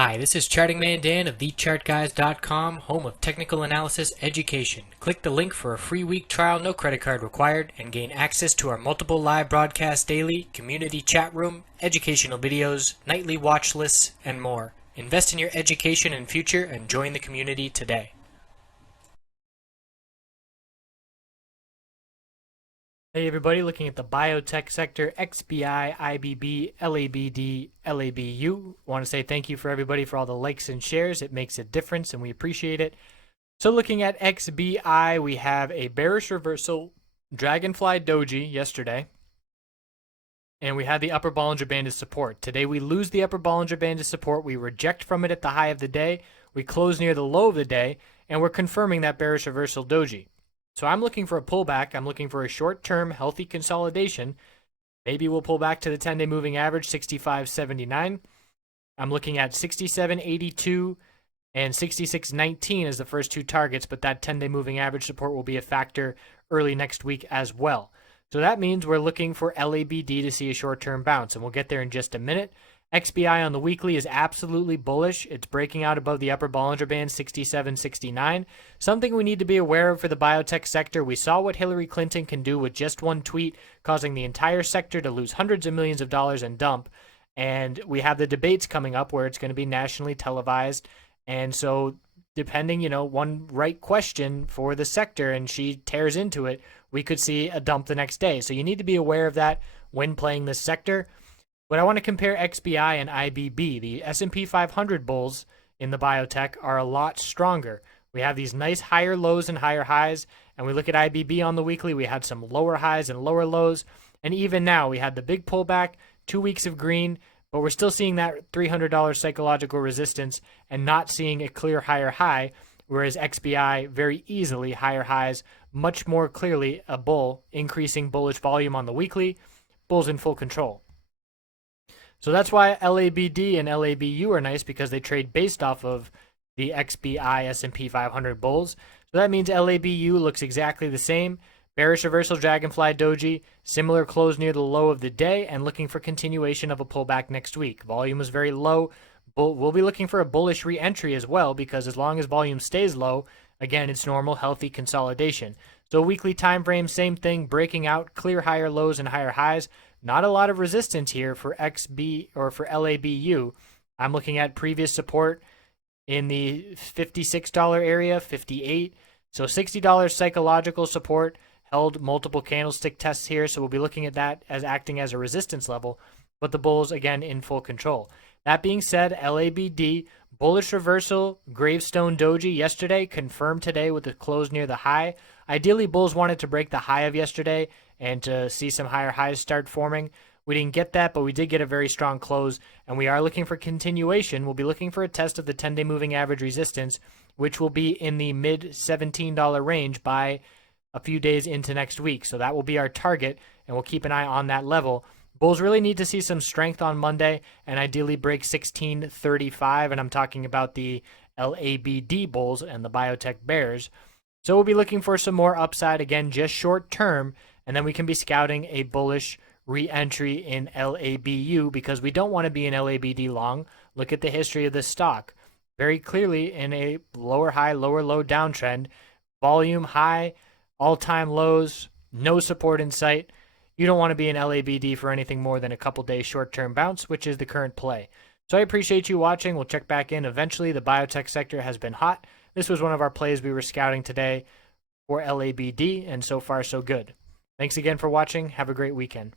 Hi, this is Charting Man Dan of TheChartGuys.com, home of technical analysis education. Click the link for a free week trial, no credit card required, and gain access to our multiple live broadcasts daily, community chat room, educational videos, nightly watch lists, and more. Invest in your education and future and join the community today. Hey everybody, looking at the biotech sector, XBI, IBB, LABD, LABU. Want to say thank you for everybody for all the likes and shares. It makes a difference and we appreciate it. So looking at XBI, we have a bearish reversal, Dragonfly Doji yesterday. And we had the upper Bollinger Band as support. Today we lose the upper Bollinger Band as support. We reject from it at the high of the day. We close near the low of the day. And we're confirming that bearish reversal Doji. So I'm looking for a pullback. I'm looking for a short-term healthy consolidation. Maybe we'll pull back to the 10-day moving average, 65.79. I'm looking at 67.82 and 66.19 as the first two targets, but that 10-day moving average support will be a factor early next week as well. So that means we're looking for LABD to see a short-term bounce, and we'll get there in just a minute. XBI on the weekly is absolutely bullish. It's breaking out above the upper Bollinger Band, 67.69. Something we need to be aware of for the biotech sector. We saw what Hillary Clinton can do with just one tweet, causing the entire sector to lose hundreds of millions of dollars and dump. And we have the debates coming up where it's going to be nationally televised. And so depending, one right question for the sector and she tears into it, we could see a dump the next day. So you need to be aware of that when playing this sector. But I want to compare XBI and IBB. The S&P 500 bulls in the biotech are a lot stronger. We have these nice higher lows and higher highs, and we look at IBB on the weekly, we had some lower highs and lower lows, and even now we had the big pullback, 2 weeks of green, but we're still seeing that $300 psychological resistance and not seeing a clear higher high, whereas XBI very easily higher highs, much more clearly a bull, increasing bullish volume on the weekly, bulls in full control. So that's why LABD and LABU are nice because they trade based off of the XBI S&P 500 bulls. So that means LABU looks exactly the same. Bearish reversal Dragonfly Doji, similar close near the low of the day and looking for continuation of a pullback next week. Volume is very low. We'll be looking for a bullish re-entry as well because as long as volume stays low, again, it's normal, healthy consolidation. So weekly time frame, same thing, breaking out, clear higher lows and higher highs. Not a lot of resistance here for XB or for LABU. I'm looking at previous support in the $56 area, 58. So $60 psychological support, held multiple candlestick tests here. So we'll be looking at that as acting as a resistance level. But the bulls, again, in full control. That being said, LABD, bullish reversal, gravestone doji yesterday, confirmed today with the close near the high. Ideally, bulls wanted to break the high of yesterday and to see some higher highs start forming. We didn't get that, but we did get a very strong close, and we are looking for continuation. We'll be looking for a test of the 10-day moving average resistance, which will be in the mid-$17 range by a few days into next week. So that will be our target, and we'll keep an eye on that level. Bulls really need to see some strength on Monday and ideally break 1635, and I'm talking about the LABD bulls and the biotech bears. So we'll be looking for some more upside, again, just short term, and then we can be scouting a bullish re-entry in LABU because we don't want to be in LABD long. Look at the history of this stock. Very clearly in a lower high, lower low downtrend. Volume high, all-time lows, no support in sight. You don't want to be in LABD for anything more than a couple days short-term bounce, which is the current play. So I appreciate you watching. We'll check back in eventually. The biotech sector has been hot. This was one of our plays we were scouting today for LABD, and so far so good. Thanks again for watching. Have a great weekend.